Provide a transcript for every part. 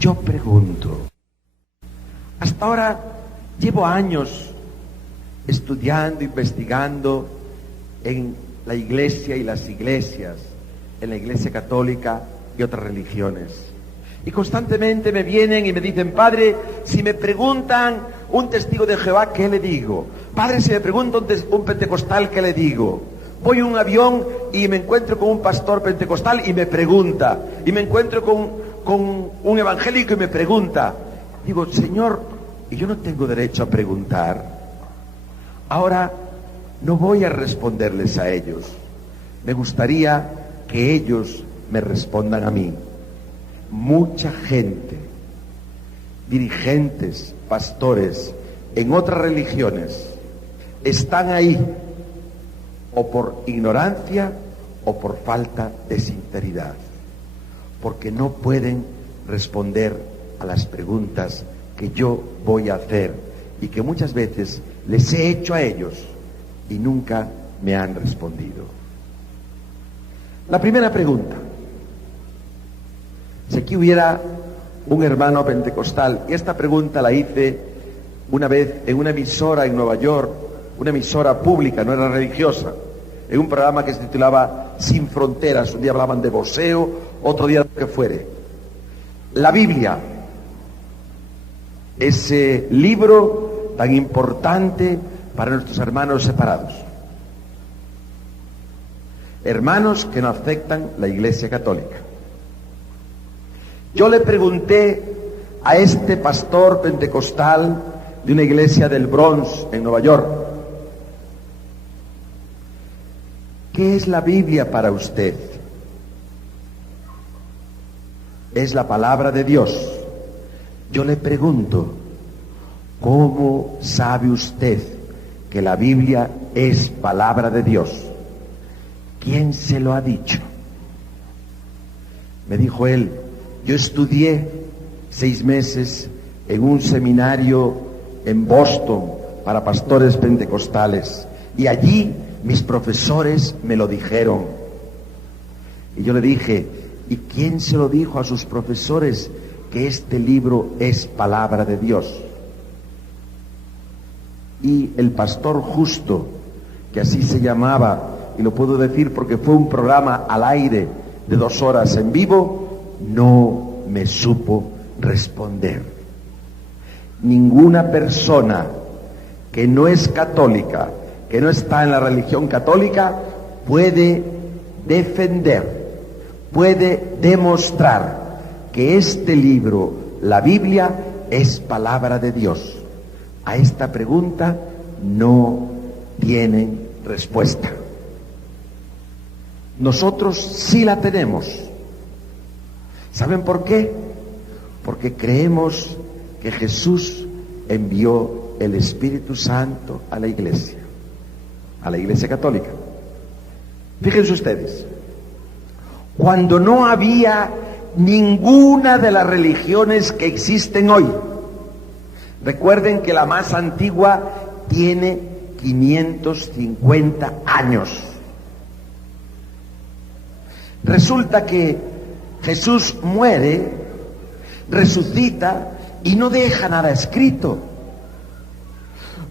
Yo pregunto, hasta ahora llevo años estudiando, investigando en la Iglesia y las iglesias, en la Iglesia católica y otras religiones. Y constantemente me vienen y me dicen: padre, si me preguntan un testigo de Jehová, ¿qué le digo? Padre, si me pregunta un pentecostal, ¿qué le digo? Voy en un avión y me encuentro con un pastor pentecostal y me pregunta. Y me encuentro con un evangélico y me pregunta. Digo: Señor, ¿y yo no tengo derecho a preguntar? Ahora no voy a responderles a ellos. Me gustaría que ellos me respondan a mí. Mucha gente, dirigentes, pastores en otras religiones, están ahí o por ignorancia o por falta de sinceridad, porque no pueden responder a las preguntas que yo voy a hacer y que muchas veces les he hecho a ellos y nunca me han respondido. La primera pregunta: si aquí hubiera un hermano pentecostal, y esta pregunta la hice una vez en una emisora en Nueva York, una emisora pública, no era religiosa, en un programa que se titulaba Sin Fronteras. Un día hablaban de boxeo, otro día lo que fuere. La Biblia, ese libro tan importante para nuestros hermanos separados, hermanos que no aceptan la Iglesia católica. Yo le pregunté a este pastor pentecostal de una iglesia del Bronx, en Nueva York: ¿qué es la Biblia para usted? Es la palabra de Dios. Yo le pregunto: ¿cómo sabe usted que la Biblia es palabra de Dios? ¿Quién se lo ha dicho? Me dijo él: yo estudié 6 meses en un seminario en Boston para pastores pentecostales y allí mis profesores me lo dijeron. Y yo le dije: ¿y quién se lo dijo a sus profesores que este libro es palabra de Dios? Y el pastor Justo, que así se llamaba, y lo puedo decir porque fue un programa al aire de 2 horas en vivo, no me supo responder. Ninguna persona que no es católica, que no está en la religión católica, puede defender, puede demostrar que este libro, la Biblia, es palabra de Dios. A esta pregunta no tienen respuesta. Nosotros sí la tenemos. ¿Saben por qué? Porque creemos que Jesús envió el Espíritu Santo a la Iglesia católica. Fíjense ustedes, cuando no había ninguna de las religiones que existen hoy, recuerden que la más antigua tiene 550 años. Resulta que Jesús muere, resucita y no deja nada escrito.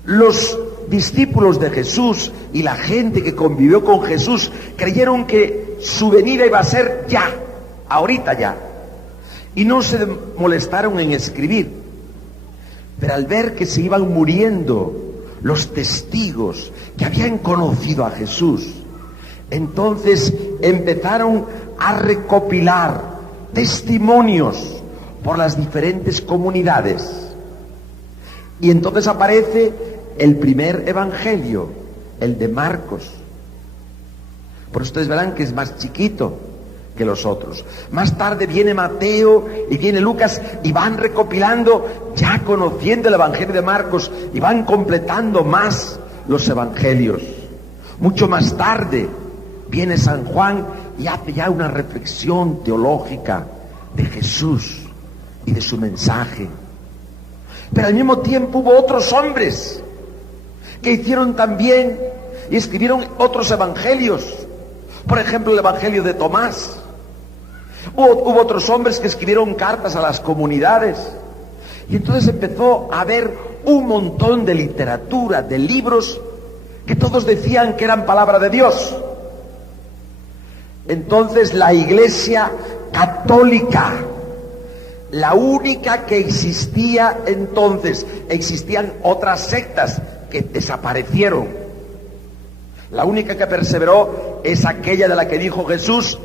Los discípulos de Jesús y la gente que convivió con Jesús creyeron que su venida iba a ser ya, ahorita ya, y no se molestaron en escribir. Pero al ver que se iban muriendo los testigos que habían conocido a Jesús, entonces empezaron a recopilar testimonios por las diferentes comunidades. Y entonces aparece el primer evangelio, el de Marcos. Por eso ustedes verán que es más chiquito que los otros. Más tarde viene Mateo y viene Lucas y van recopilando, ya conociendo el evangelio de Marcos, y van completando más los evangelios. Mucho más tarde viene San Juan y hace ya una reflexión teológica de Jesús y de su mensaje. Pero al mismo tiempo hubo otros hombres que hicieron también y escribieron otros evangelios. Por ejemplo, el evangelio de Tomás. Hubo otros hombres que escribieron cartas a las comunidades. Y entonces empezó a haber un montón de literatura, de libros, que todos decían que eran palabra de Dios. Entonces la Iglesia católica, la única que existía entonces, existían otras sectas que desaparecieron. La única que perseveró es aquella de la que dijo Jesús: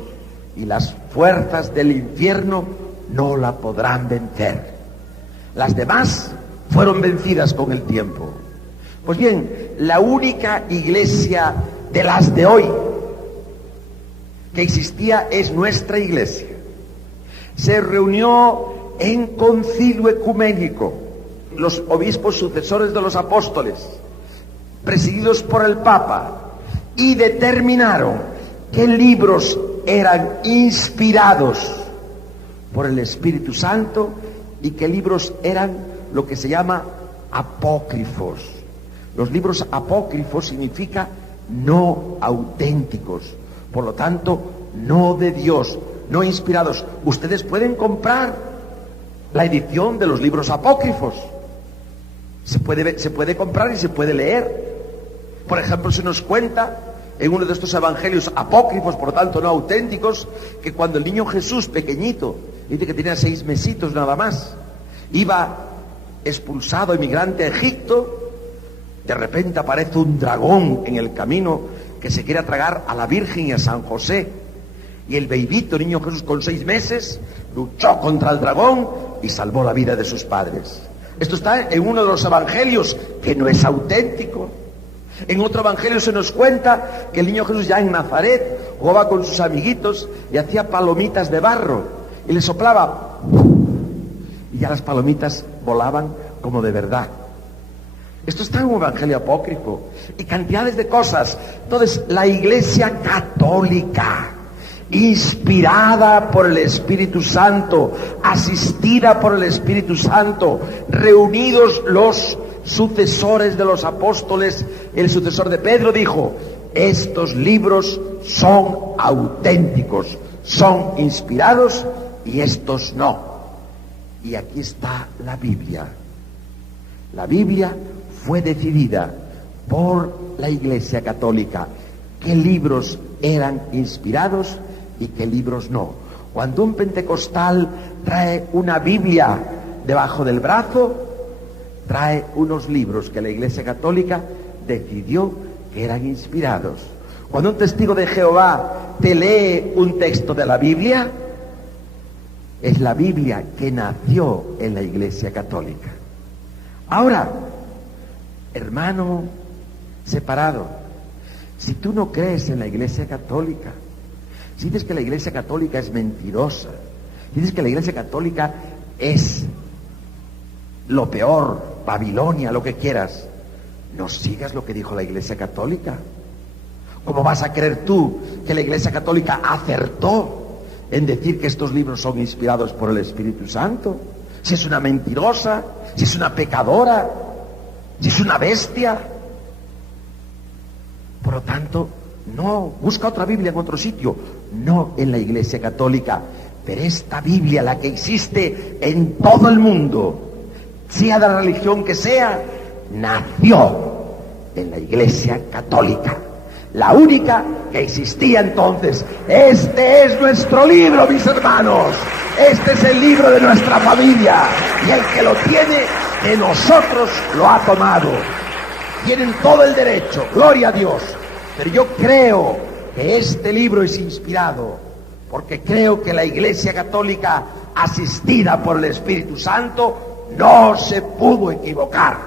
y las fuerzas del infierno no la podrán vencer. Las demás fueron vencidas con el tiempo. Pues bien, la única iglesia de las de hoy que existía es nuestra iglesia. Se reunió en concilio ecuménico, los obispos sucesores de los apóstoles, presididos por el Papa, y determinaron qué libros eran inspirados por el Espíritu Santo y qué libros eran lo que se llama apócrifos. Los libros apócrifos significa no auténticos, por lo tanto, no de Dios, no inspirados. Ustedes pueden comprar la edición de los libros apócrifos. Se puede comprar y se puede leer. Por ejemplo, se nos cuenta en uno de estos evangelios apócrifos, por lo tanto no auténticos, que cuando el niño Jesús, pequeñito, dice que tenía 6 mesitos nada más, iba expulsado, emigrante a Egipto, de repente aparece un dragón en el camino que se quiere tragar a la Virgen y a San José. Y el bebito, niño Jesús con 6 meses, luchó contra el dragón y salvó la vida de sus padres. Esto está en uno de los evangelios, que no es auténtico. En otro evangelio se nos cuenta que el niño Jesús ya en Nazaret jugaba con sus amiguitos y hacía palomitas de barro y le soplaba y ya las palomitas volaban como de verdad. Esto está en un evangelio apócrifo y cantidades de cosas. Entonces, la Iglesia católica, inspirada por el Espíritu Santo, asistida por el Espíritu Santo, reunidos los sucesores de los apóstoles, el sucesor de Pedro dijo: estos libros son auténticos, son inspirados y estos no. Y aquí está la Biblia. La Biblia fue decidida por la Iglesia católica qué libros eran inspirados y qué libros no. Cuando un pentecostal trae una Biblia debajo del brazo, trae unos libros que la Iglesia católica decidió que eran inspirados. Cuando un testigo de Jehová te lee un texto de la Biblia, es la Biblia que nació en la Iglesia católica. Ahora, hermano separado, si tú no crees en la Iglesia católica, si dices que la Iglesia católica es mentirosa, si dices que la Iglesia católica es lo peor, Babilonia, lo que quieras, no sigas lo que dijo la Iglesia católica. ¿Cómo vas a creer tú que la Iglesia católica acertó en decir que estos libros son inspirados por el Espíritu Santo? Si es una mentirosa, si es una pecadora, si es una bestia. Por lo tanto, no, busca otra Biblia en otro sitio, no en la Iglesia católica. Pero esta Biblia, la que existe en todo el mundo, sea de la religión que sea, nació en la Iglesia católica, la única que existía entonces. Este es nuestro libro, mis hermanos, este es el libro de nuestra familia, y el que lo tiene de nosotros lo ha tomado. Tienen todo el derecho, gloria a Dios, pero yo creo que este libro es inspirado, porque creo que la Iglesia católica, asistida por el Espíritu Santo, no se pudo equivocar.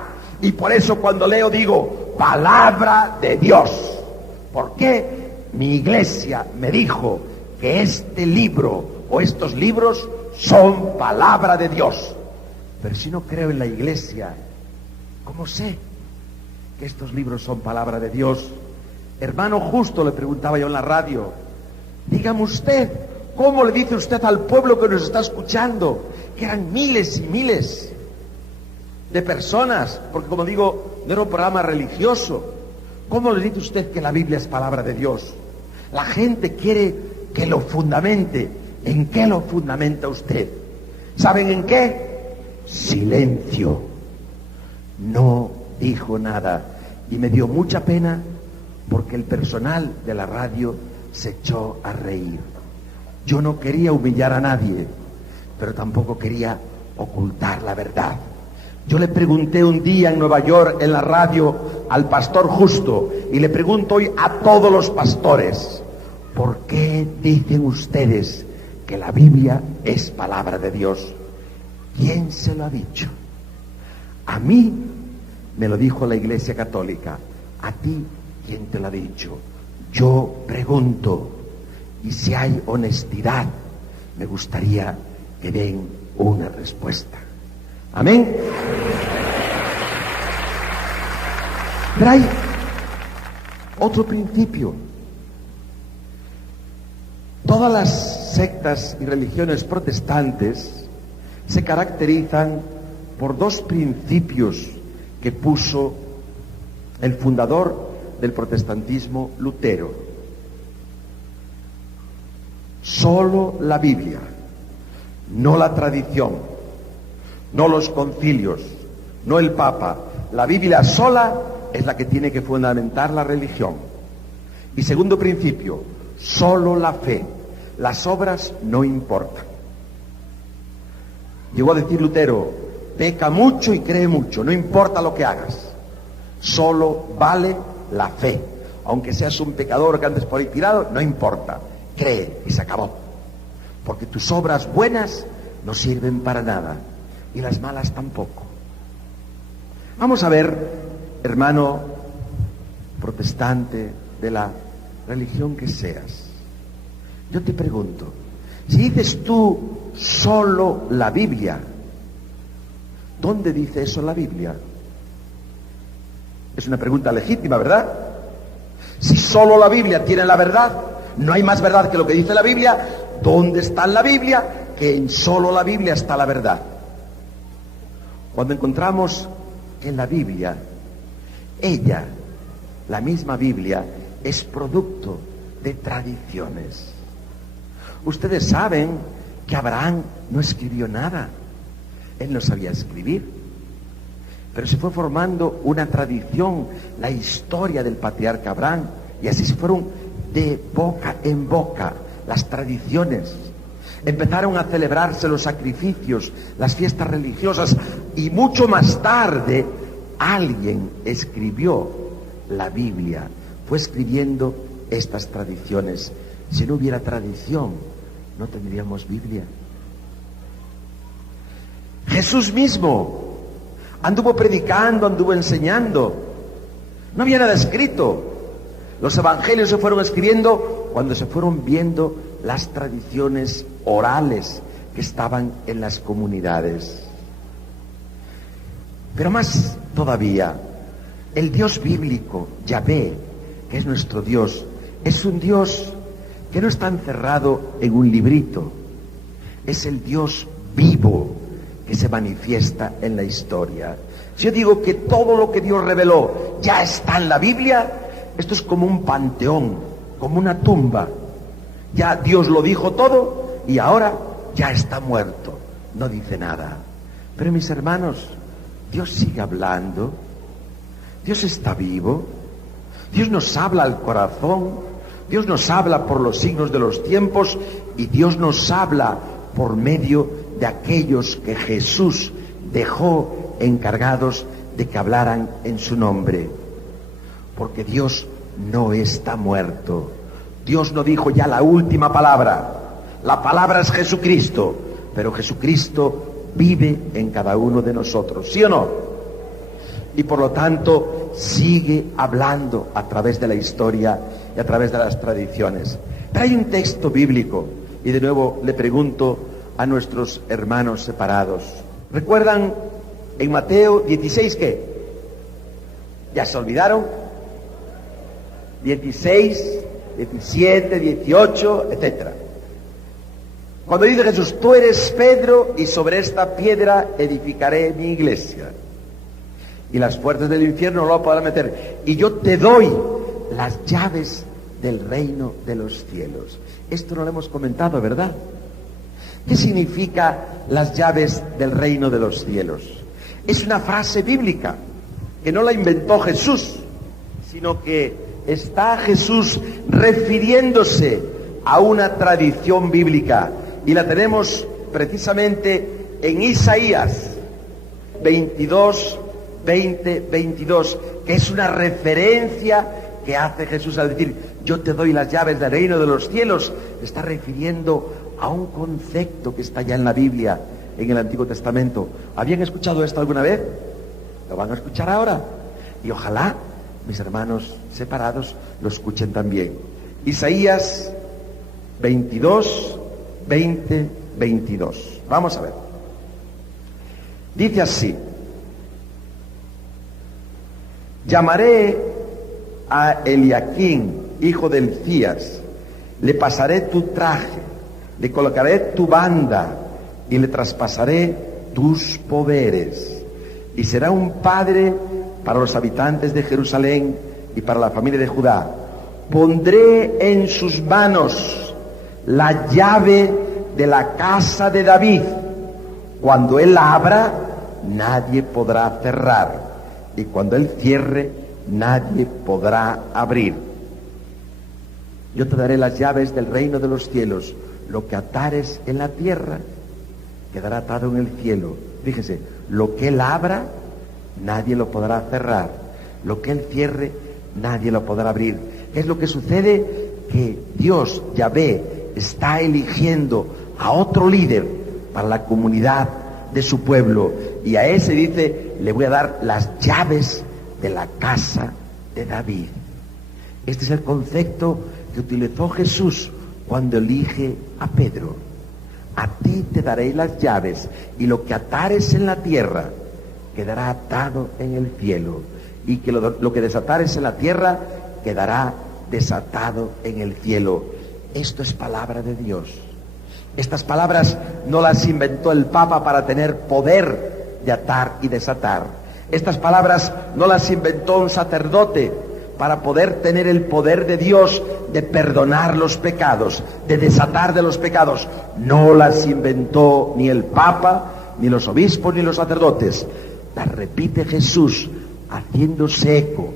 Y por eso cuando leo digo, palabra de Dios. ¿Por qué? Mi iglesia me dijo que este libro o estos libros son palabra de Dios. Pero si no creo en la iglesia, ¿cómo sé que estos libros son palabra de Dios? Hermano Justo, le preguntaba yo en la radio, dígame usted, ¿cómo le dice usted al pueblo que nos está escuchando, que eran miles y miles de personas, porque como digo, no era un programa religioso, ¿cómo le dice usted que la Biblia es palabra de Dios? La gente quiere que lo fundamente ¿En qué lo fundamenta usted? ¿Saben en qué? Silencio. No dijo nada. Y me dio mucha pena porque el personal de la radio se echó a reír. Yo no quería humillar a nadie, pero tampoco quería ocultar la verdad. Yo le pregunté un día en Nueva York, en la radio, al pastor Justo, y le pregunto hoy a todos los pastores, ¿por qué dicen ustedes que la Biblia es palabra de Dios? ¿Quién se lo ha dicho? A mí me lo dijo la Iglesia Católica. ¿A ti quién te lo ha dicho? Yo pregunto, y si hay honestidad, me gustaría que den una respuesta. Amén. Pero hay otro principio. Todas las sectas y religiones protestantes se caracterizan por dos principios que puso el fundador del protestantismo, Lutero. Solo la Biblia, no la tradición, no los concilios, no el Papa. La Biblia sola es la que tiene que fundamentar la religión. Y segundo principio, solo la fe. Las obras no importan. Llegó a decir Lutero, peca mucho y cree mucho, no importa lo que hagas. Solo vale la fe. Aunque seas un pecador que andes por ahí tirado, no importa. Cree y se acabó. Porque tus obras buenas no sirven para nada. Y las malas tampoco. Vamos a ver, hermano protestante, de la religión que seas. Yo te pregunto, si dices tú solo la Biblia, ¿dónde dice eso la Biblia? Es una pregunta legítima, ¿verdad? Si solo la Biblia tiene la verdad, no hay más verdad que lo que dice la Biblia, ¿dónde está en la Biblia? Que en solo la Biblia está la verdad. Cuando encontramos en la Biblia, ella, la misma Biblia, es producto de tradiciones. Ustedes saben que Abraham no escribió nada. Él no sabía escribir. Pero se fue formando una tradición, la historia del patriarca Abraham, y así se fueron de boca en boca las tradiciones. Empezaron a celebrarse los sacrificios, las fiestas religiosas, y mucho más tarde alguien escribió la Biblia, fue escribiendo estas tradiciones. Si no hubiera tradición, no tendríamos Biblia. Jesús mismo anduvo predicando, anduvo enseñando. No había nada escrito. Los evangelios se fueron escribiendo cuando se fueron viendo las tradiciones orales que estaban en las comunidades. Pero más todavía, el Dios bíblico, Yahvé, que es nuestro Dios, es un Dios que no está encerrado en un librito. Es el Dios vivo que se manifiesta en la historia. Si yo digo que todo lo que Dios reveló ya está en la Biblia, esto es como un panteón, como una tumba. Ya Dios lo dijo todo y ahora ya está muerto, no dice nada. Pero mis hermanos, Dios sigue hablando, Dios está vivo, Dios nos habla al corazón, Dios nos habla por los signos de los tiempos y Dios nos habla por medio de aquellos que Jesús dejó encargados de que hablaran en su nombre. Porque Dios no está muerto. Dios no dijo ya la última palabra. La palabra es Jesucristo, pero Jesucristo vive en cada uno de nosotros, ¿sí o no? Y por lo tanto sigue hablando a través de la historia y a través de las tradiciones. Pero hay un texto bíblico, y de nuevo le pregunto a nuestros hermanos separados. ¿Recuerdan en Mateo 16 qué? ¿Ya se olvidaron? 16, 17, 18, etcétera. Cuando dice Jesús, tú eres Pedro y sobre esta piedra edificaré mi iglesia. Y las puertas del infierno no lo podrán meter. Y yo te doy las llaves del reino de los cielos. Esto no lo hemos comentado, ¿verdad? ¿Qué significa las llaves del reino de los cielos? Es una frase bíblica que no la inventó Jesús, sino que está Jesús refiriéndose a una tradición bíblica, y la tenemos precisamente en Isaías 22, 20, 22, que es una referencia que hace Jesús al decir: yo te doy las llaves del reino de los cielos. Está refiriendo a un concepto que está ya en la Biblia, en el Antiguo Testamento. ¿Habían escuchado esto alguna vez? Lo van a escuchar ahora, y ojalá mis hermanos separados lo escuchen también. Isaías 22, 20, 22. Vamos a ver. Dice así: llamaré a Eliaquín, hijo de Hilcías, le pasaré tu traje, le colocaré tu banda y le traspasaré tus poderes, y será un padre para los habitantes de Jerusalén y para la familia de Judá. Pondré en sus manos la llave de la casa de David. Cuando él abra, nadie podrá cerrar, y cuando él cierre, nadie podrá abrir. Yo te daré las llaves del reino de los cielos. Lo que atares en la tierra quedará atado en el cielo. Fíjese, lo que él abra, nadie lo podrá cerrar. Lo que él cierre, nadie lo podrá abrir. ¿Qué es lo que sucede? Que Dios, Yahvé, está eligiendo a otro líder para la comunidad de su pueblo, y a ese dice: le voy a dar las llaves de la casa de David. Este es el concepto que utilizó Jesús cuando elige a Pedro. A ti te daré las llaves, y lo que atares en la tierra quedará atado en el cielo, y que lo que desatares en la tierra quedará desatado en el cielo. Esto es palabra de Dios. Estas palabras no las inventó el Papa para tener poder de atar y desatar. Estas palabras no las inventó un sacerdote para poder tener el poder de Dios de perdonar los pecados, de desatar de los pecados. No las inventó ni el Papa, ni los obispos, ni los sacerdotes. Las repite Jesús, haciéndose eco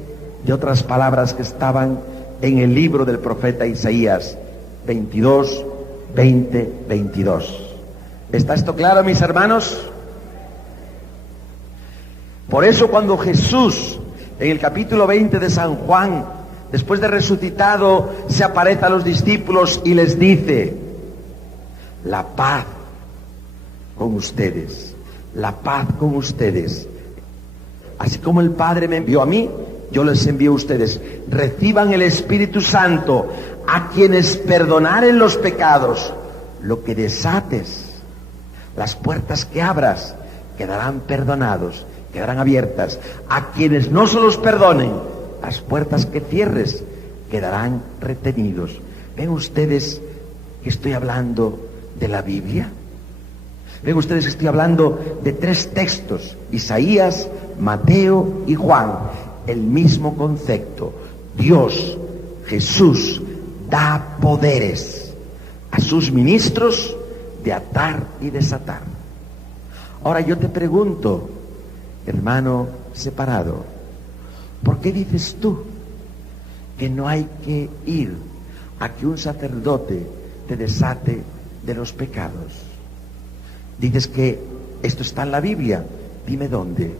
de otras palabras que estaban en el libro del profeta Isaías 22, 20, 22. ¿Está esto claro, mis hermanos? Por eso cuando Jesús, en el capítulo 20 de San Juan, después de resucitado, se aparece a los discípulos y les dice: la paz con ustedes, la paz con ustedes. Así como el Padre me envió a mí, yo les envío a ustedes. Reciban el Espíritu Santo. A quienes perdonaren los pecados, lo que desates, las puertas que abras, quedarán perdonados, quedarán abiertas. A quienes no se los perdonen, las puertas que cierres quedarán retenidos. ¿Ven ustedes que estoy hablando de la Biblia? ¿Ven ustedes que estoy hablando de tres textos? Isaías, Mateo y Juan. El mismo concepto. Dios, Jesús, da poderes a sus ministros de atar y desatar. Ahora yo te pregunto, hermano separado, ¿por qué dices tú que no hay que ir a que un sacerdote te desate de los pecados? Dices que esto está en la Biblia. Dime dónde.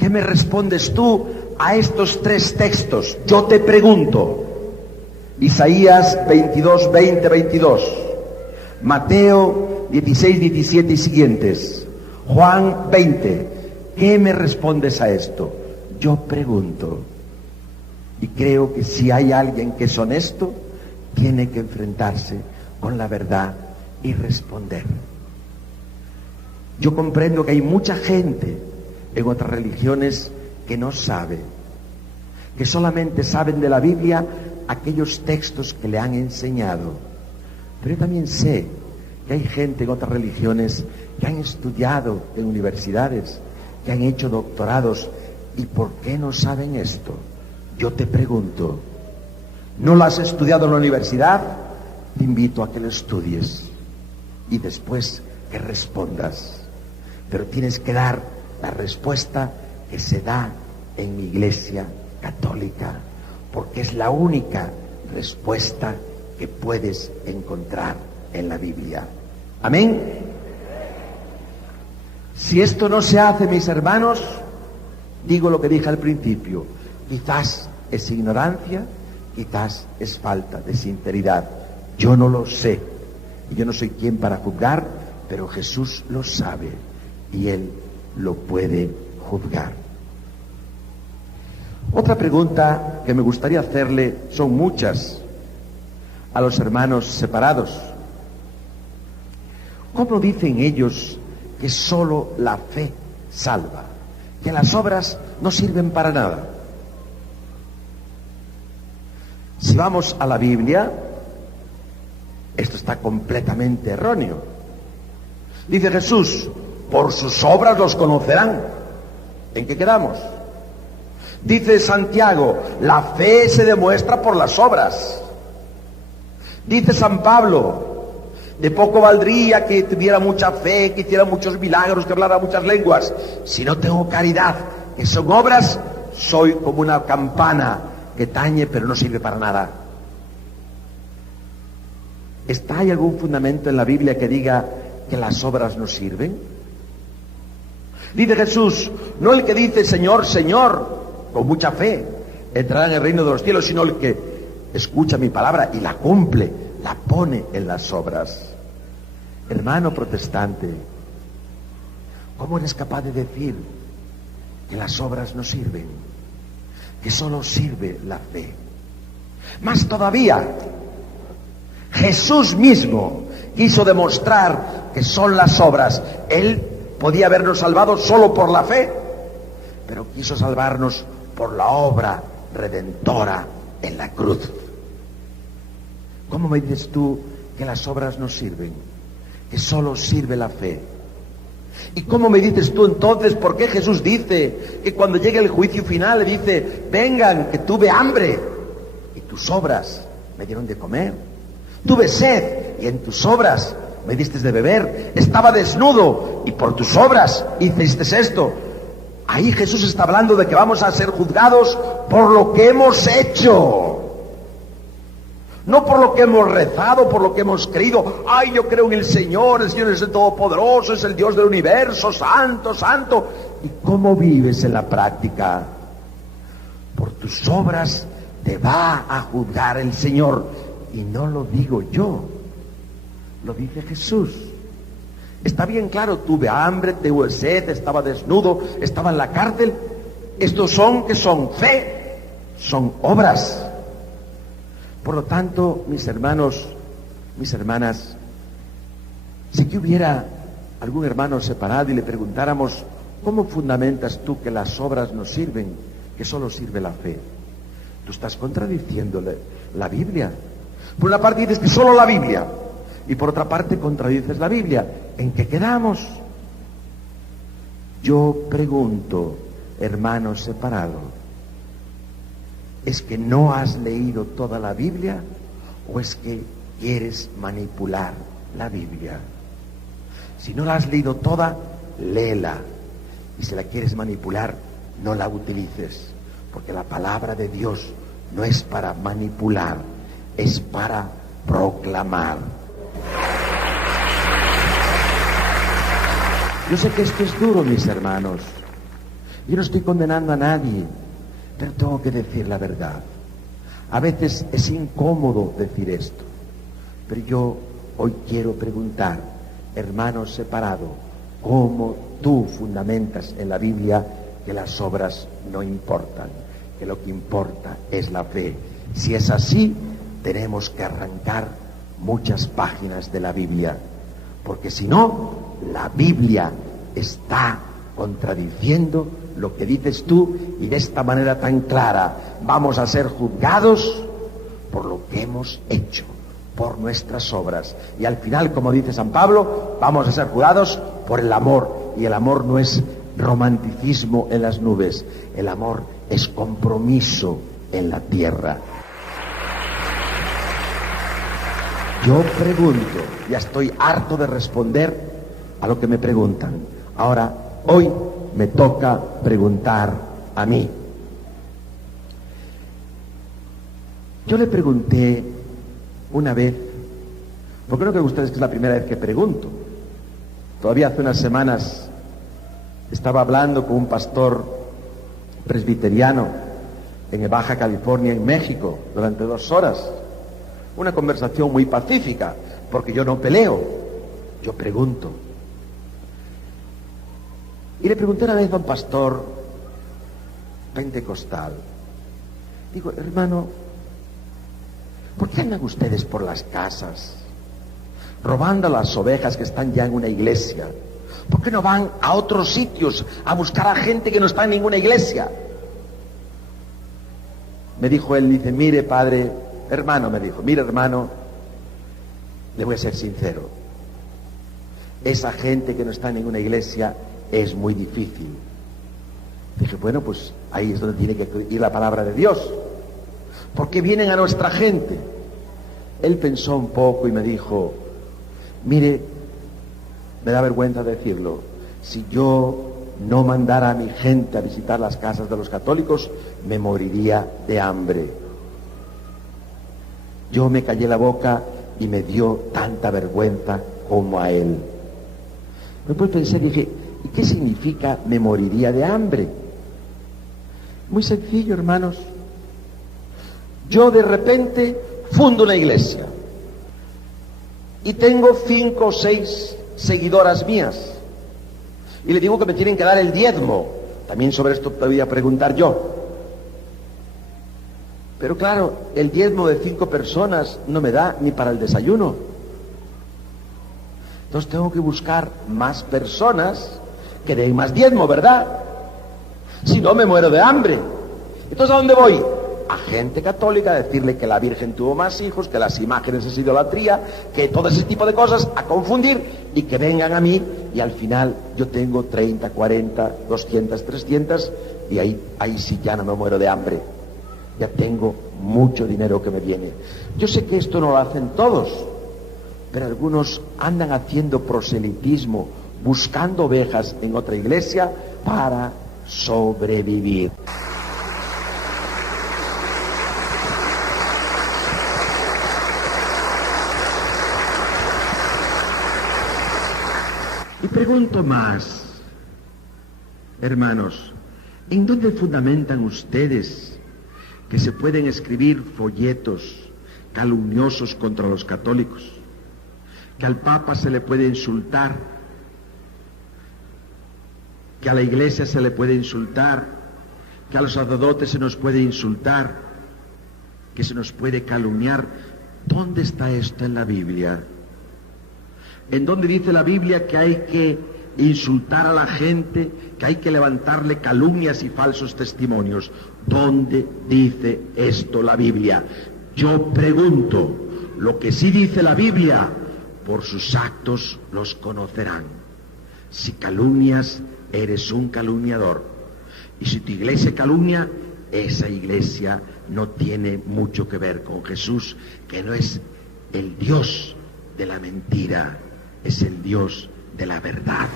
¿Qué me respondes tú a estos tres textos? Yo te pregunto. Isaías 22, 20, 22. Mateo 16, 17 y siguientes. Juan 20. ¿Qué me respondes a esto? Yo pregunto. Y creo que si hay alguien que es honesto, tiene que enfrentarse con la verdad y responder. Yo comprendo que hay mucha gente en otras religiones que no sabe, que solamente saben de la Biblia aquellos textos que le han enseñado. Pero yo también sé que hay gente en otras religiones que han estudiado en universidades, que han hecho doctorados. ¿Y por qué no saben esto? Yo te pregunto, ¿no lo has estudiado en la universidad? te invito a que lo estudies y después que respondas. Pero tienes que dar la respuesta que se da en mi iglesia católica, porque es la única respuesta que puedes encontrar en la Biblia. Amén. Si esto no se hace, mis hermanos, digo lo que dije al principio, quizás es ignorancia, quizás es falta de sinceridad. Yo no lo sé, y yo no soy quien para juzgar, pero Jesús lo sabe y Él lo puede juzgar. Otra pregunta que me gustaría hacerle, son muchas, a los hermanos separados. ¿Cómo dicen ellos que solo la fe salva, que las obras no sirven para nada? Si vamos a la Biblia, esto está completamente erróneo. Dice Jesús, por sus obras los conocerán. ¿En qué quedamos? Dice Santiago, la fe se demuestra por las obras. Dice San Pablo, de poco valdría que tuviera mucha fe, que hiciera muchos milagros, que hablara muchas lenguas. Si no tengo caridad, que son obras, soy como una campana que tañe pero no sirve para nada. ¿Hay algún fundamento en la Biblia que diga que las obras no sirven? Dice Jesús, no el que dice Señor, Señor, con mucha fe, entrará en el reino de los cielos, sino el que escucha mi palabra y la cumple, la pone en las obras. Hermano protestante, ¿cómo eres capaz de decir que las obras no sirven? Que solo sirve la fe. Más todavía, Jesús mismo quiso demostrar que son las obras. Él podía habernos salvado solo por la fe, pero quiso salvarnos por la obra redentora en la cruz. ¿Cómo me dices tú que las obras no sirven? Que solo sirve la fe. ¿Y cómo me dices tú entonces por qué Jesús dice que cuando llegue el juicio final le dice, vengan, que tuve hambre y tus obras me dieron de comer? Tuve sed y en tus obras me diste de beber. Estaba desnudo y por tus obras hiciste esto. Ahí Jesús está hablando de que vamos a ser juzgados por lo que hemos hecho. No por lo que hemos rezado, por lo que hemos creído. Ay, yo creo en el Señor es el Todopoderoso, es el Dios del universo, santo, santo. ¿Y cómo vives en la práctica? Por tus obras te va a juzgar el Señor. Y no lo digo yo, lo dice Jesús. Está bien claro, tuve hambre, tuve sed, estaba desnudo, estaba en la cárcel. Estos son, ¿qué son? Fe, son obras. Por lo tanto, mis hermanos, mis hermanas, si que hubiera algún hermano separado y le preguntáramos, ¿cómo fundamentas tú que las obras no sirven, que solo sirve la fe? Tú estás contradiciéndole la Biblia. Por una parte dices que solo la Biblia, y por otra parte contradices la Biblia. ¿En qué quedamos? Yo pregunto, hermano separado, ¿es que no has leído toda la Biblia o es que quieres manipular la Biblia? Si no la has leído toda, léela. Y si la quieres manipular, no la utilices, porque la palabra de Dios no es para manipular, es para proclamar. Yo sé que esto es duro, mis hermanos. Yo no estoy condenando a nadie, pero tengo que decir la verdad. A veces es incómodo decir esto, pero yo hoy quiero preguntar, hermano separado, ¿cómo tú fundamentas en la Biblia que las obras no importan, que lo que importa es la fe? Si es así, tenemos que arrancar muchas páginas de la Biblia, porque si no, la Biblia está contradiciendo lo que dices tú, y de esta manera tan clara vamos a ser juzgados por lo que hemos hecho, por nuestras obras, y al final, como dice San Pablo, vamos a ser juzgados por el amor, y el amor no es romanticismo en las nubes, el amor es compromiso en la tierra. Yo pregunto, ya estoy harto de responder a lo que me preguntan. Ahora, hoy me toca preguntar a mí. Yo le pregunté una vez, porque creo que ustedes que es la primera vez que pregunto. Todavía hace unas semanas estaba hablando con un pastor presbiteriano en Baja California, en México, durante 2 horas. Una conversación muy pacífica, porque yo no peleo, yo pregunto. Y le pregunté una vez a un pastor pentecostal, digo, hermano, ¿por qué andan ustedes por las casas robando las ovejas que están ya en una iglesia? ¿Por qué no van a otros sitios a buscar a gente que no está en ninguna iglesia? Me dijo él, dice, mire padre, hermano, me dijo, mire hermano, le voy a ser sincero, esa gente que no está en ninguna iglesia es muy difícil. Dije, bueno, pues ahí es donde tiene que ir la palabra de Dios. ¿Por qué vienen a nuestra gente? Él pensó un poco y me dijo, mire, me da vergüenza decirlo, si yo no mandara a mi gente a visitar las casas de los católicos, me moriría de hambre. Yo me callé la boca y me dio tanta vergüenza como a él. Después pensé, dije, ¿y qué significa me moriría de hambre? Muy sencillo, hermanos. Yo de repente fundo una iglesia y tengo 5 o 6 seguidoras mías y le digo que me tienen que dar el diezmo. También sobre esto te voy a preguntar yo. Pero claro, el diezmo de 5 personas no me da ni para el desayuno. Entonces tengo que buscar más personas que den más diezmo, ¿verdad? Si no, me muero de hambre. Entonces, ¿a dónde voy? A gente católica, a decirle que la Virgen tuvo más hijos, que las imágenes es idolatría, que todo ese tipo de cosas, a confundir, y que vengan a mí, y al final yo tengo 30, 40, 200, 300, y ahí sí ya no me muero de hambre. Ya tengo mucho dinero que me viene. Yo sé que esto no lo hacen todos, pero algunos andan haciendo proselitismo, buscando ovejas en otra iglesia para sobrevivir. Y pregunto más, hermanos, ¿en dónde fundamentan ustedes que se pueden escribir folletos calumniosos contra los católicos? Que al Papa se le puede insultar, que a la Iglesia se le puede insultar, que a los sacerdotes se nos puede insultar, que se nos puede calumniar. ¿Dónde está esto en la Biblia? ¿En dónde dice la Biblia que hay que insultar a la gente, que hay que levantarle calumnias y falsos testimonios? ¿Dónde dice esto la Biblia? Yo pregunto, lo que sí dice la Biblia, por sus actos los conocerán. Si calumnias, eres un calumniador. Y si tu iglesia calumnia, esa iglesia no tiene mucho que ver con Jesús, que no es el Dios de la mentira, es el Dios de la verdad.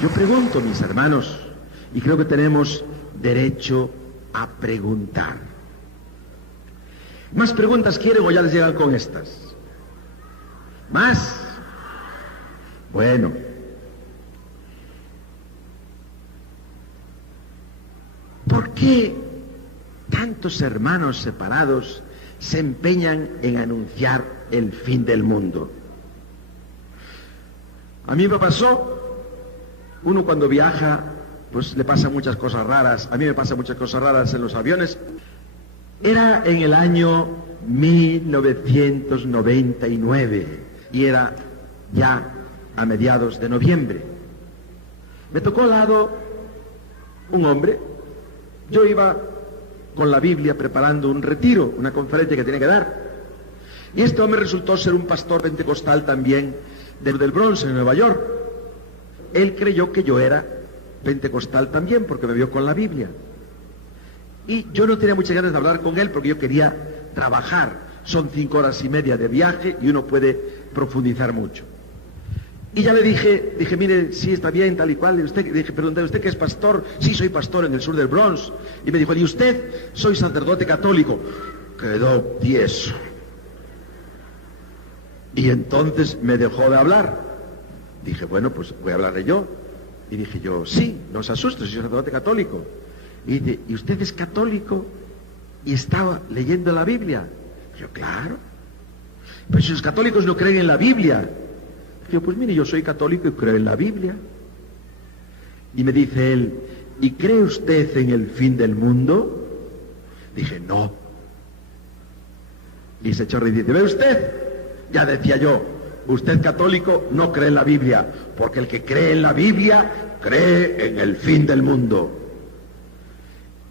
Yo pregunto, mis hermanos, y creo que tenemos derecho a preguntar. ¿Más preguntas quieren o ya les llegan con estas? ¿Más? Bueno. ¿Por qué tantos hermanos separados se empeñan en anunciar el fin del mundo? A mí me pasó, uno cuando viaja, pues le pasan muchas cosas raras. A mí me pasan muchas cosas raras en los aviones. Era en el año 1999 y era ya a mediados de noviembre. Me tocó al lado un hombre. Yo iba con la Biblia preparando un retiro, una conferencia que tenía que dar. Y este hombre resultó ser un pastor pentecostal también del Bronx, en Nueva York. Él creyó que yo era pentecostal también porque me vio con la Biblia. Y yo no tenía muchas ganas de hablar con él porque yo quería trabajar. son 5 horas y media de viaje y uno puede profundizar mucho. Y ya le dije, mire, sí, está bien, tal y cual. Y usted, dije, pregunté, ¿usted qué es pastor? Sí, soy pastor en el sur del Bronx. Y me dijo, ¿y usted? Soy sacerdote católico. Quedó tieso. Y entonces me dejó de hablar. Dije, bueno, pues voy a hablarle yo. Y dije yo, sí, no se asuste, soy sacerdote católico. Y dice, ¿y usted es católico? Y estaba leyendo la Biblia. Yo, claro. Pero si los católicos no creen en la Biblia. Yo, pues mire, yo soy católico y creo en la Biblia. Y me dice él, ¿y cree usted en el fin del mundo? Dije, no. Y se echó a reír y dice, ¿ve usted? Ya decía yo, usted católico no cree en la Biblia, porque el que cree en la Biblia cree en el fin del mundo.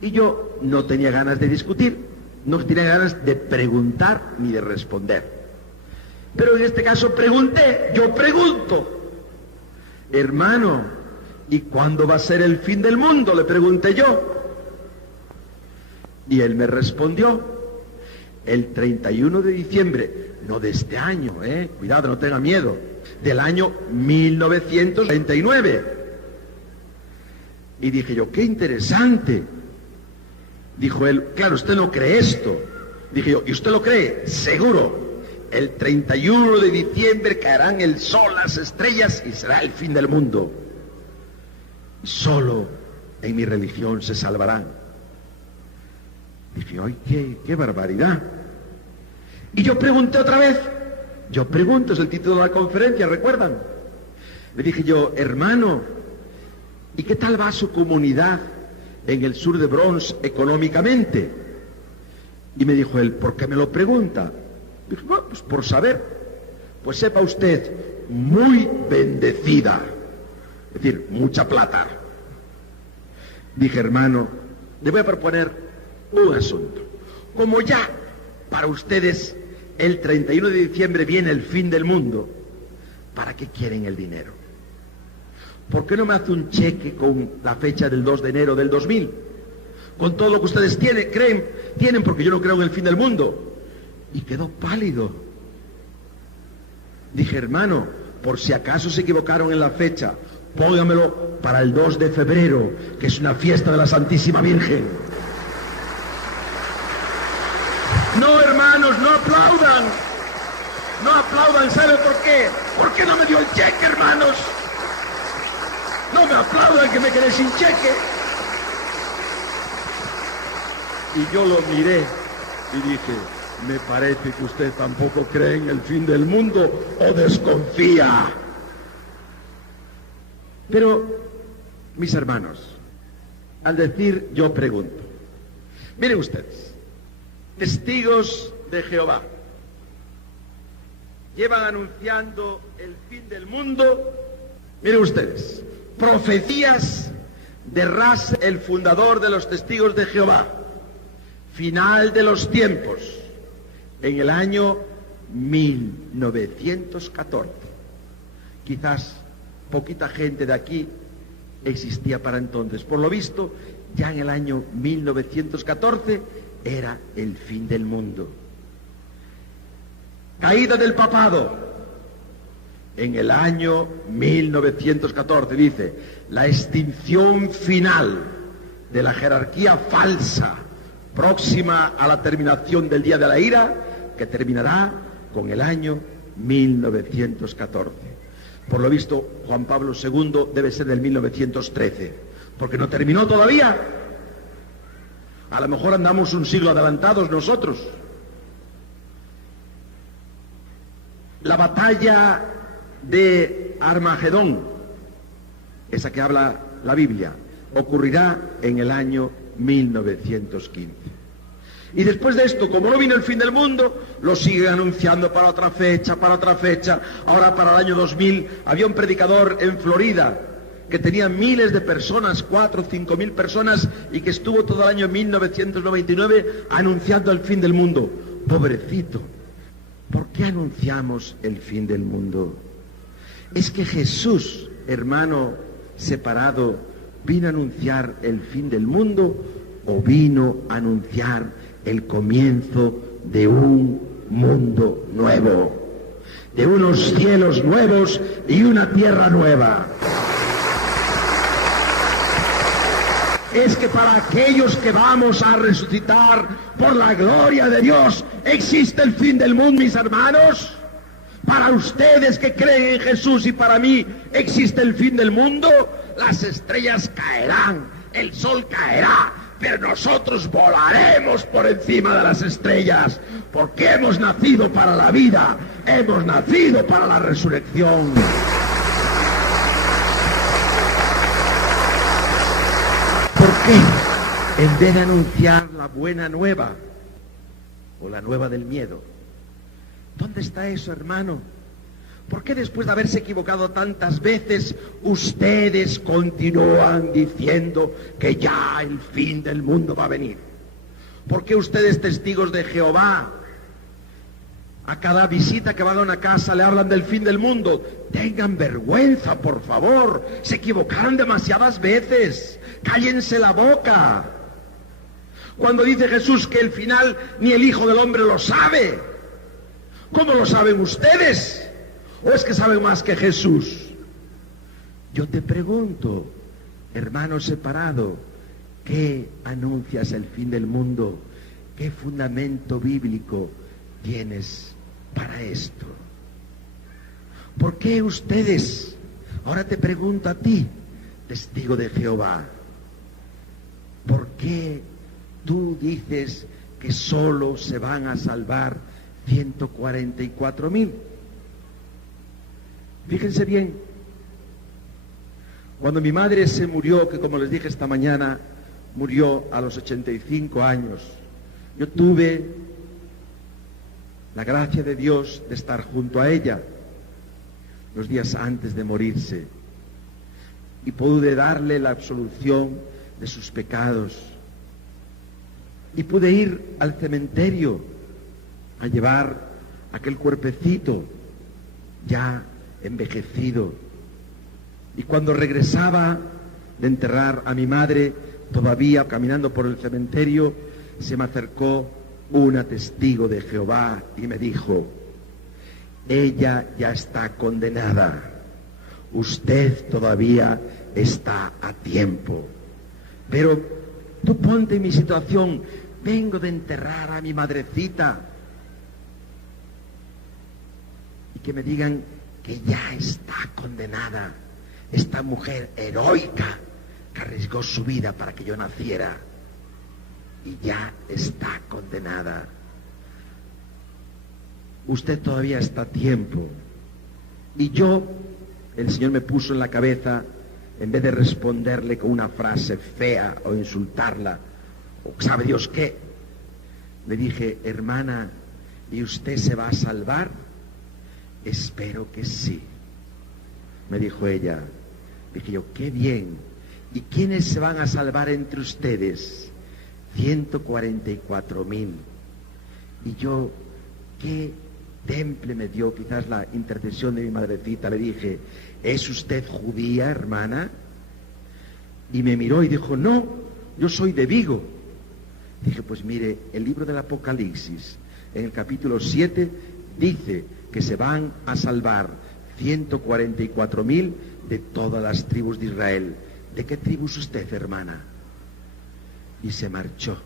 Y yo no tenía ganas de discutir, no tenía ganas de preguntar ni de responder. Pero en este caso pregunté, yo pregunto, hermano, ¿y cuándo va a ser el fin del mundo? Le pregunté yo. Y él me respondió, el 31 de diciembre, no de este año, cuidado, no tenga miedo, del año 1939. Y dije yo, qué interesante. Dijo él, claro, usted no cree esto. Dije yo, ¿y usted lo cree? Seguro. El 31 de diciembre caerán el sol, las estrellas y será el fin del mundo. Solo en mi religión se salvarán. Dije, ¡ay, qué barbaridad! Y yo pregunté otra vez. Yo pregunto, es el título de la conferencia, ¿recuerdan? Le dije yo, hermano, ¿y qué tal va su comunidad en el sur de Bronx económicamente? Y me dijo él, ¿por qué me lo pregunta? Dije, bueno, pues por saber. Pues sepa usted, muy bendecida. Es decir, mucha plata. Dije, hermano, le voy a proponer un asunto. Como ya para ustedes el 31 de diciembre viene el fin del mundo, ¿para qué quieren el dinero? ¿Por qué no me hace un cheque con la fecha del 2 de enero del 2000? Con todo lo que ustedes tienen, porque yo no creo en el fin del mundo. Y quedó pálido. Dije, hermano, por si acaso se equivocaron en la fecha, póngamelo para el 2 de febrero, que es una fiesta de la Santísima Virgen. No, hermanos, no aplaudan. No aplaudan, ¿sabe por qué? ¿Por qué no me dio el cheque, hermanos? No me aplaudan que me quedé sin cheque. Y yo lo miré y dije, me parece que usted tampoco cree en el fin del mundo o desconfía. Pero, mis hermanos, al decir yo pregunto, miren ustedes, testigos de Jehová llevan anunciando el fin del mundo. Miren ustedes, profecías de Ras, el fundador de los testigos de Jehová, final de los tiempos, en el año 1914. Quizás poquita gente de aquí existía para entonces. Por lo visto, ya en el año 1914 era el fin del mundo. Caída del papado. En el año 1914 dice, la extinción final de la jerarquía falsa, próxima a la terminación del día de la ira, que terminará con el año 1914. Por lo visto, Juan Pablo II debe ser del 1913, porque no terminó todavía. A lo mejor andamos un siglo adelantados nosotros. La batalla de Armagedón, esa que habla la Biblia, ocurrirá en el año 1915. Y después de esto, como no vino el fin del mundo, lo siguen anunciando para otra fecha, para otra fecha. Ahora para el año 2000 había un predicador en Florida que tenía miles de personas, 4 o 5 mil personas, y que estuvo todo el año 1999 anunciando el fin del mundo. Pobrecito, ¿por qué anunciamos el fin del mundo? Es que Jesús, hermano separado, ¿vino a anunciar el fin del mundo o vino a anunciar el comienzo de un mundo nuevo, de unos cielos nuevos y una tierra nueva. Es que para aquellos que vamos a resucitar por la gloria de Dios, ¿existe el fin del mundo, mis hermanos? Para ustedes que creen en Jesús y para mí, ¿existe el fin del mundo? Las estrellas caerán, el sol caerá, pero nosotros volaremos por encima de las estrellas, porque hemos nacido para la vida, hemos nacido para la resurrección. ¿Por qué, en vez de anunciar la buena nueva o la nueva del miedo? ¿Dónde está eso, hermano? ¿Por qué después de haberse equivocado tantas veces, ustedes continúan diciendo que ya el fin del mundo va a venir? ¿Por qué ustedes, testigos de Jehová, a cada visita que van a una casa le hablan del fin del mundo? Tengan vergüenza, por favor. Se equivocaron demasiadas veces. Cállense la boca. Cuando dice Jesús que el final ni el Hijo del Hombre lo sabe, ¿cómo lo saben ustedes? ¿O es que saben más que Jesús? Yo te pregunto, hermano separado, ¿qué anuncias el fin del mundo? ¿Qué fundamento bíblico tienes para esto? ¿Por qué ustedes? Ahora te pregunto a ti, testigo de Jehová, ¿por qué tú dices que solo se van a salvar 144,000? Fíjense bien, cuando mi madre se murió, que como les dije esta mañana, murió a los 85 años, yo tuve la gracia de Dios de estar junto a ella los días antes de morirse y pude darle la absolución de sus pecados y pude ir al cementerio a llevar aquel cuerpecito ya envejecido. Y cuando regresaba de enterrar a mi madre, todavía caminando por el cementerio, se me acercó una testigo de Jehová y me dijo: ella ya está condenada, usted todavía está a tiempo. Pero tú ponte en mi situación, vengo de enterrar a mi madrecita, y que me digan que ya está condenada, esta mujer heroica que arriesgó su vida para que yo naciera, y ya está condenada. Usted todavía está a tiempo. Y yo, el Señor me puso en la cabeza, en vez de responderle con una frase fea o insultarla, o sabe Dios qué, le dije: hermana, ¿y usted se va a salvar? Espero que sí. Me dijo ella. Dije yo: qué bien. ¿Y quiénes se van a salvar entre ustedes? 144,000. Y yo, qué temple me dio quizás la intercesión de mi madrecita. Le dije: ¿es usted judía, hermana? Y me miró y dijo: no, yo soy de Vigo. Dije: pues mire, el libro del Apocalipsis, en el capítulo 7, dice que se van a salvar 144,000 de todas las tribus de Israel. ¿De qué tribu es usted, hermana? Y se marchó.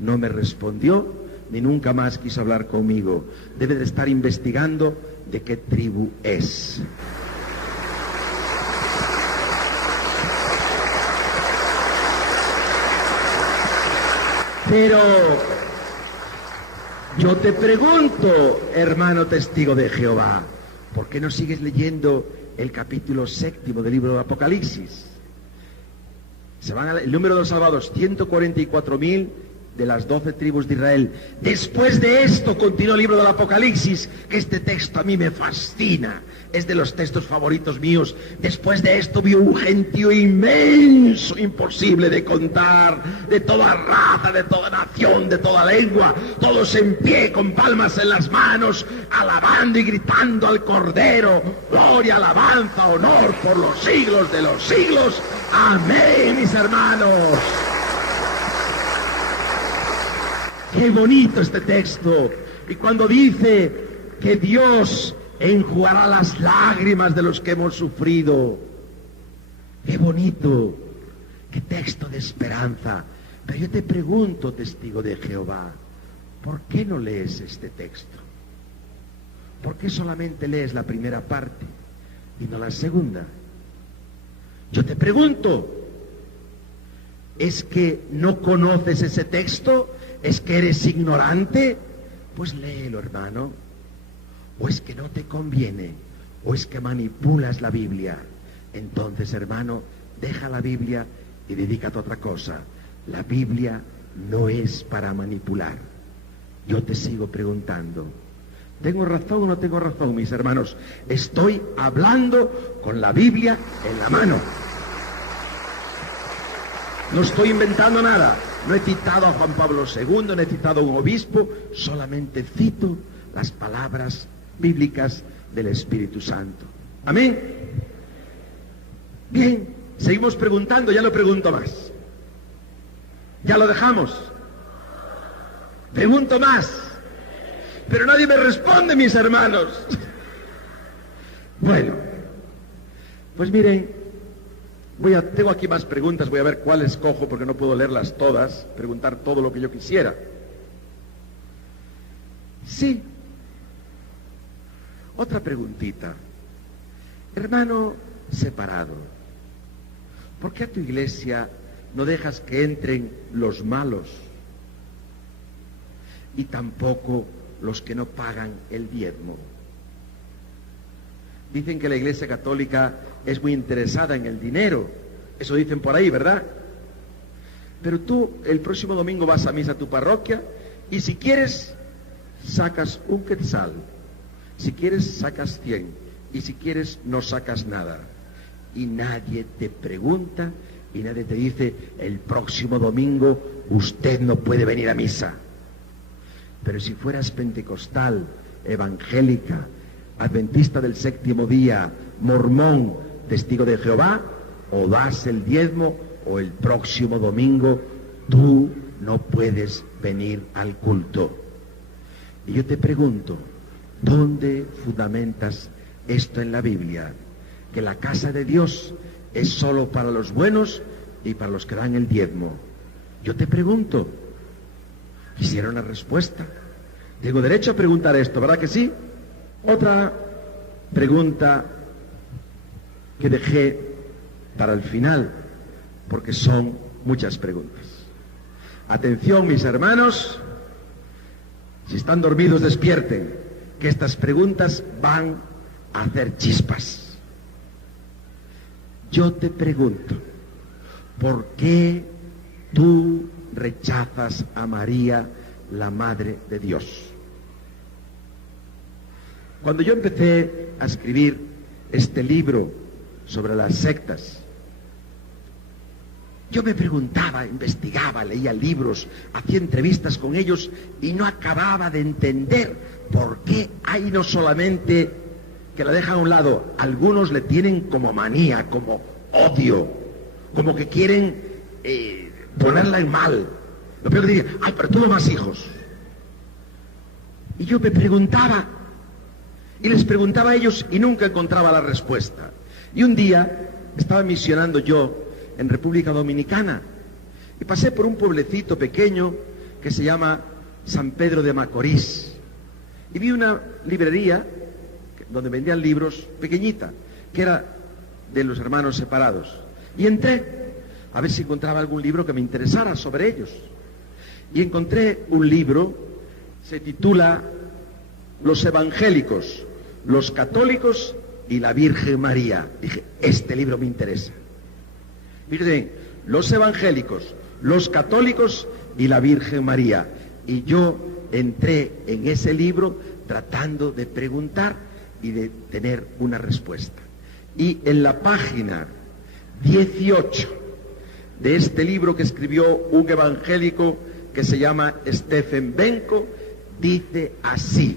No me respondió, ni nunca más quiso hablar conmigo. Debe de estar investigando de qué tribu es. Pero yo te pregunto, hermano testigo de Jehová, ¿por qué no sigues leyendo el capítulo 7 del libro del Apocalipsis? Se van el número de los salvados, 144,000 de las 12 tribus de Israel. Después de esto, continúa el libro del Apocalipsis, que este texto a mí me fascina, es de los textos favoritos míos. Después de esto vi un gentío inmenso, imposible de contar, de toda raza, de toda nación, de toda lengua, todos en pie, con palmas en las manos, alabando y gritando al Cordero: gloria, alabanza, honor por los siglos de los siglos. Amén, mis hermanos. Qué bonito este texto. Y cuando dice que Dios enjugará las lágrimas de los que hemos sufrido, qué bonito, qué texto de esperanza. Pero yo te pregunto, testigo de Jehová, ¿por qué no lees este texto? ¿Por qué solamente lees la primera parte y no la segunda? Yo te pregunto, ¿es que no conoces ese texto? ¿Es que eres ignorante? Pues léelo, hermano. ¿O es que no te conviene? ¿O es que manipulas la Biblia? Entonces, hermano, deja la Biblia y dedícate a otra cosa. La Biblia no es para manipular. Yo te sigo preguntando, ¿tengo razón o no tengo razón, mis hermanos? Estoy hablando con la Biblia en la mano. No estoy inventando nada. No he citado a Juan Pablo II, no he citado a un obispo, solamente cito las palabras bíblicas del Espíritu Santo. Amén. Bien, seguimos preguntando, ya no pregunto más. Ya lo dejamos. Pregunto más. Pero nadie me responde, mis hermanos. Bueno, pues miren, tengo aquí más preguntas, voy a ver cuáles cojo porque no puedo leerlas todas, preguntar todo lo que yo quisiera. Sí. Otra preguntita. Hermano separado, ¿por qué a tu iglesia no dejas que entren los malos y tampoco los que no pagan el diezmo? Dicen que la Iglesia Católica es muy interesada en el dinero. Eso dicen por ahí, ¿verdad? Pero tú el próximo domingo vas a misa a tu parroquia y si quieres sacas un quetzal, si quieres sacas 100 y si quieres no sacas nada. Y nadie te pregunta y nadie te dice, el próximo domingo usted no puede venir a misa. Pero si fueras pentecostal, evangélica, adventista del séptimo día, mormón, testigo de Jehová, o das el diezmo o el próximo domingo tú no puedes venir al culto. Y yo te pregunto, ¿dónde fundamentas esto en la Biblia? Que la casa de Dios es solo para los buenos y para los que dan el diezmo. Yo te pregunto, quisiera una respuesta. Tengo derecho a preguntar esto, ¿verdad que sí? Otra pregunta que dejé para el final, porque son muchas preguntas. Atención, mis hermanos, si están dormidos, despierten, que estas preguntas van a hacer chispas. Yo te pregunto, ¿por qué tú rechazas a María, la Madre de Dios? Cuando yo empecé a escribir este libro sobre las sectas, yo me preguntaba, investigaba, leía libros, hacía entrevistas con ellos y no acababa de entender por qué hay no solamente que la dejan a un lado, algunos le tienen como manía, como odio, como que quieren ponerla en mal. Lo peor que diría, ay, pero tuvo más hijos. Y yo me preguntaba, y les preguntaba a ellos y nunca encontraba la respuesta. Y un día estaba misionando yo en República Dominicana y pasé por un pueblecito pequeño que se llama San Pedro de Macorís y vi una librería donde vendían libros, pequeñita, que era de los hermanos separados, y entré a ver si encontraba algún libro que me interesara sobre ellos y encontré un libro, se titula Los evangélicos, los católicos y la Virgen María. Dije, este libro me interesa. Miren, los evangélicos, los católicos y la Virgen María. Y yo entré en ese libro tratando de preguntar y de tener una respuesta. Y en la página 18 de este libro que escribió un evangélico que se llama Stephen Benko, dice así,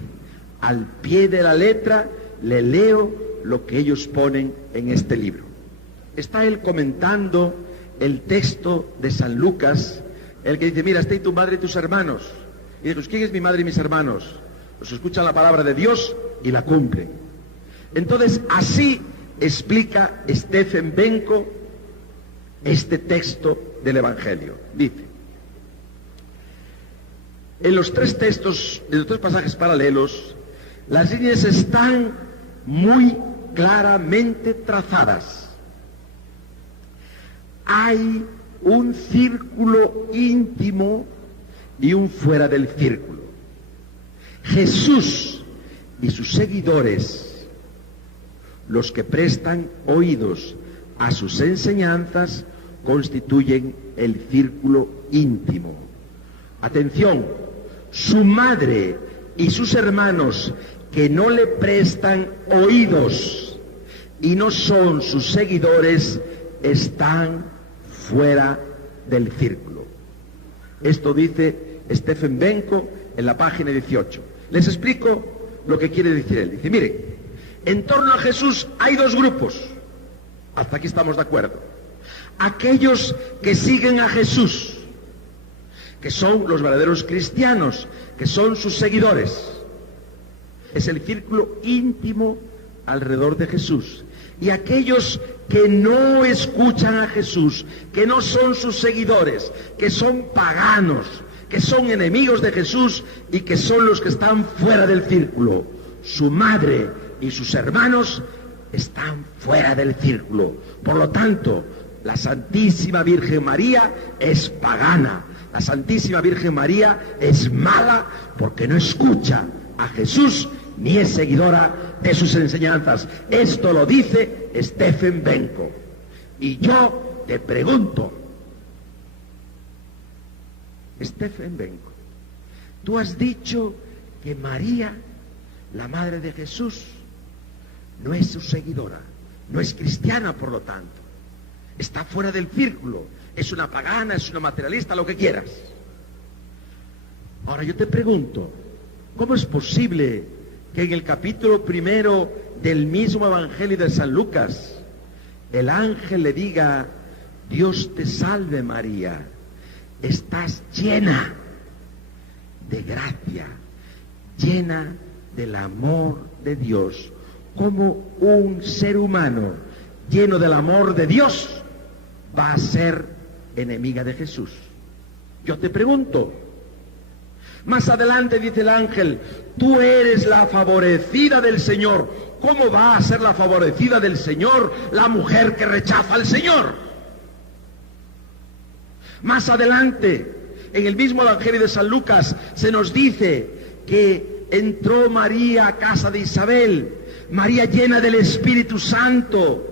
al pie de la letra le leo lo que ellos ponen en este libro. Está él comentando el texto de San Lucas, el que dice, mira, está ahí tu madre y tus hermanos. Y dice, ¿quién es mi madre y mis hermanos? Los escuchan la palabra de Dios y la cumplen. Entonces, así explica Stephen Benko este texto del Evangelio. Dice, en los tres textos, en los tres pasajes paralelos, las líneas están muy claramente trazadas. Hay un círculo íntimo y un fuera del círculo. Jesús y sus seguidores, los que prestan oídos a sus enseñanzas, constituyen el círculo íntimo. Atención, su madre y sus hermanos que no le prestan oídos y no son sus seguidores, están fuera del círculo. Esto dice Stephen Benko en la página 18. Les explico lo que quiere decir él. Dice, mire, en torno a Jesús hay dos grupos. Hasta aquí estamos de acuerdo. Aquellos que siguen a Jesús, que son los verdaderos cristianos, que son sus seguidores. Es el círculo íntimo alrededor de Jesús. Y aquellos que no escuchan a Jesús, que no son sus seguidores, que son paganos, que son enemigos de Jesús y que son los que están fuera del círculo. Su madre y sus hermanos están fuera del círculo. Por lo tanto, la Santísima Virgen María es pagana. La Santísima Virgen María es mala porque no escucha a Jesús ni es seguidora de sus enseñanzas. Esto lo dice Stephen Benko. Y yo te pregunto, Stephen Benko, tú has dicho que María, la madre de Jesús, no es su seguidora, no es cristiana, por lo tanto. Está fuera del círculo, es una pagana, es una materialista, lo que quieras. Ahora yo te pregunto, ¿cómo es posible que en el capítulo 1 del mismo Evangelio de San Lucas, el ángel le diga, Dios te salve María, estás llena de gracia, llena del amor de Dios? ¿Cómo un ser humano lleno del amor de Dios va a ser enemiga de Jesús? Yo te pregunto. Más adelante dice el ángel, tú eres la favorecida del Señor. ¿Cómo va a ser la favorecida del Señor la mujer que rechaza al Señor? Más adelante, en el mismo Evangelio de San Lucas, se nos dice que entró María a casa de Isabel, María llena del Espíritu Santo.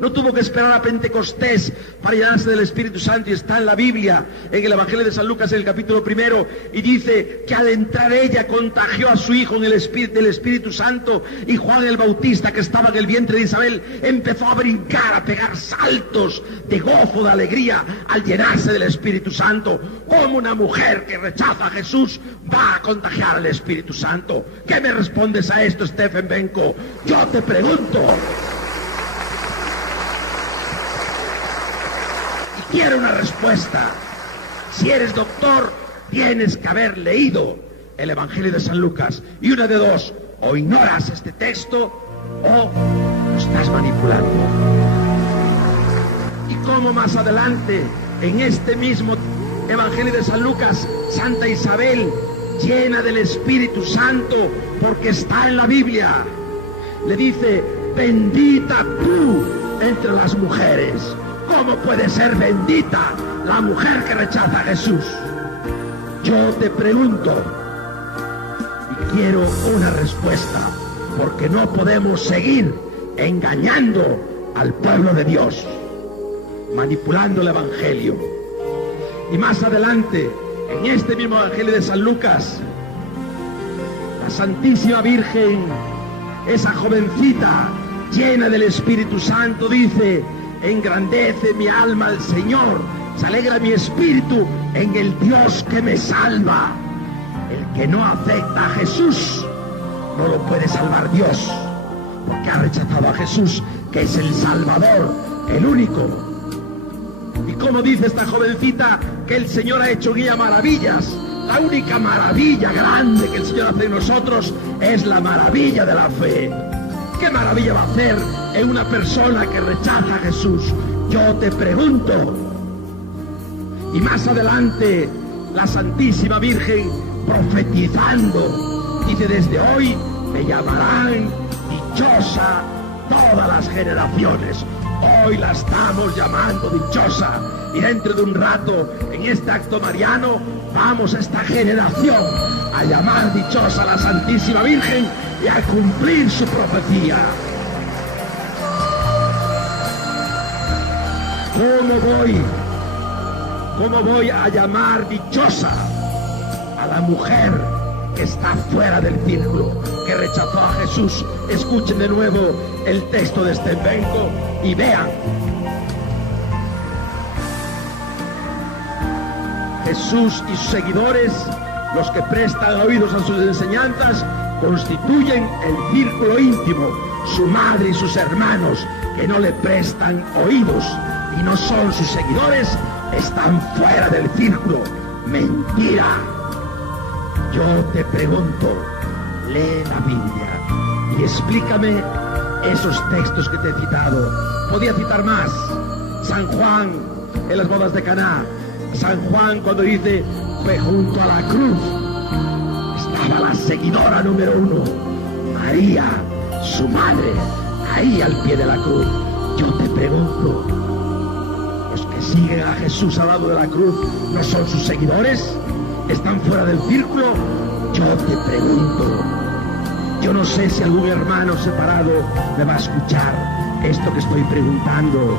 No tuvo que esperar a Pentecostés para llenarse del Espíritu Santo, y está en la Biblia, en el Evangelio de San Lucas, en el capítulo 1, y dice que al entrar ella contagió a su hijo en el del Espíritu Santo, y Juan el Bautista, que estaba en el vientre de Isabel, empezó a brincar, a pegar saltos de gozo, de alegría, al llenarse del Espíritu Santo. ¿Cómo una mujer que rechaza a Jesús va a contagiar al Espíritu Santo? ¿Qué me respondes a esto, Stephen Benko? Yo te pregunto. Quiero una respuesta. Si eres doctor, tienes que haber leído el Evangelio de San Lucas. Y una de dos, o ignoras este texto o lo estás manipulando. Y como más adelante, en este mismo Evangelio de San Lucas, Santa Isabel, llena del Espíritu Santo, porque está en la Biblia, le dice, bendita tú entre las mujeres. ¿Cómo puede ser bendita la mujer que rechaza a Jesús? Yo te pregunto, y quiero una respuesta, porque no podemos seguir engañando al pueblo de Dios, manipulando el Evangelio. Y más adelante, en este mismo Evangelio de San Lucas, la Santísima Virgen, esa jovencita llena del Espíritu Santo, dice, engrandece mi alma al Señor, se alegra mi espíritu en el Dios que me salva. El que no acepta a Jesús, no lo puede salvar Dios, porque ha rechazado a Jesús, que es el Salvador, el único. Y como dice esta jovencita, que el Señor ha hecho guía maravillas, La única maravilla grande que el Señor hace en nosotros es la maravilla de la fe. ¿Qué maravilla va a hacer en una persona que rechaza a Jesús? Yo te pregunto. Y más adelante, la Santísima Virgen profetizando, dice: desde hoy me llamarán dichosa todas las generaciones. Hoy la estamos llamando dichosa, y dentro de un rato, en este acto mariano, vamos a esta generación a llamar dichosa a la Santísima Virgen y a cumplir su profecía. ¿Cómo voy a llamar dichosa a la mujer que está fuera del círculo, que rechazó a Jesús? Escuchen de nuevo el texto de este evento y vean. Jesús y sus seguidores, los que prestan oídos a sus enseñanzas, constituyen el círculo íntimo. Su madre y sus hermanos, que no le prestan oídos y no son sus seguidores, están fuera del círculo. Mentira. Yo te pregunto, lee la Biblia y explícame esos textos que te he citado. Podía citar más. San Juan en las bodas de Caná. San Juan, cuando dice: fue junto a la cruz, estaba la seguidora número 1, María, su madre, ahí al pie de la cruz. Yo te pregunto, ¿los que siguen a Jesús al lado de la cruz no son sus seguidores? ¿Están fuera del círculo? Yo te pregunto. Yo no sé si algún hermano separado me va a escuchar esto que estoy preguntando,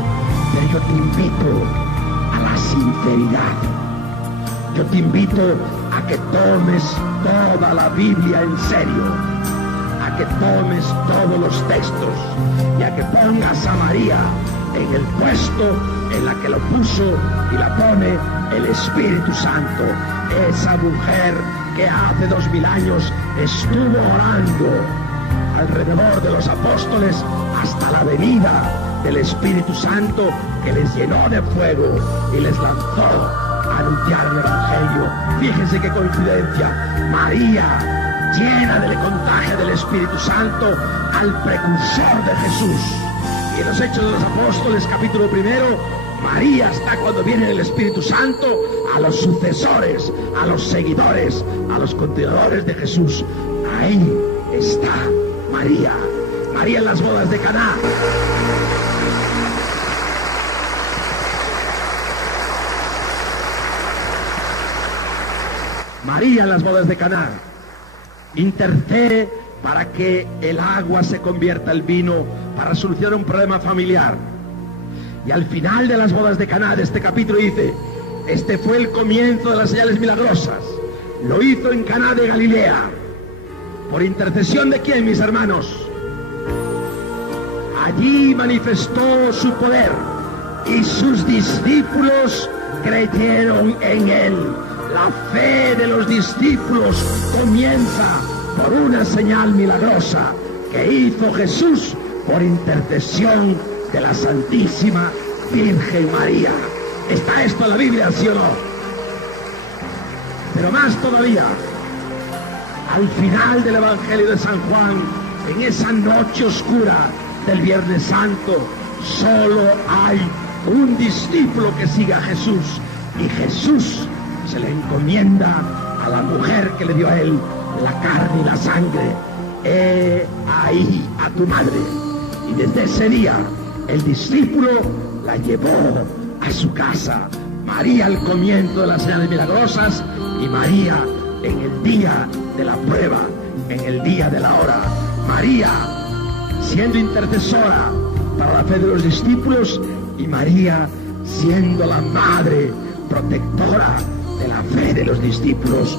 pero yo te invito a la sinceridad. Yo te invito a que tomes toda la Biblia en serio, a que tomes todos los textos y a que pongas a María en el puesto en la que lo puso y la pone el Espíritu Santo. Esa mujer que hace 2000 años estuvo orando alrededor de los apóstoles hasta la venida del Espíritu Santo, que les llenó de fuego y les lanzó a anunciar el Evangelio. Fíjense qué coincidencia. María, llena del contagio del Espíritu Santo, al precursor de Jesús. Y en los Hechos de los Apóstoles, capítulo 1, María está, cuando viene el Espíritu Santo, a los sucesores, a los seguidores, a los continuadores de Jesús. Ahí está María. María en las bodas de Caná. María en las bodas de Caná intercede para que el agua se convierta en vino, para solucionar un problema familiar. Y al final de las bodas de Caná, de este capítulo, dice: este fue el comienzo de las señales milagrosas. Lo hizo en Caná de Galilea. ¿Por intercesión de quién, mis hermanos? Allí manifestó su poder y sus discípulos creyeron en él. La fe de los discípulos comienza por una señal milagrosa que hizo Jesús por intercesión de la Santísima Virgen María. ¿Está esto en la Biblia, sí o no? Pero más todavía, al final del Evangelio de San Juan, en esa noche oscura del Viernes Santo, solo hay un discípulo que sigue a Jesús, y Jesús se le encomienda a la mujer que le dio a él la carne y la sangre: he ahí a tu madre. Y desde ese día el discípulo la llevó a su casa. María al comienzo de las señales milagrosas, y María en el día de la prueba, en el día de la hora. María siendo intercesora para la fe de los discípulos, y María siendo la madre protectora de la fe de los discípulos.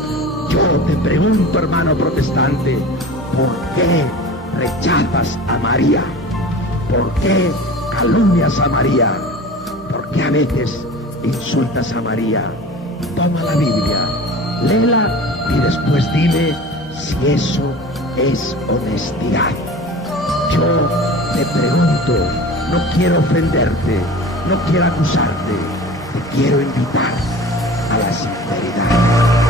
Yo te pregunto, hermano protestante, ¿por qué rechazas a María? ¿Por qué calumnias a María? ¿Por qué a veces insultas a María? Toma la Biblia, léela y después dime si eso es honestidad. Yo te pregunto, no quiero ofenderte, no quiero acusarte, te quiero invitar a la sinceridad.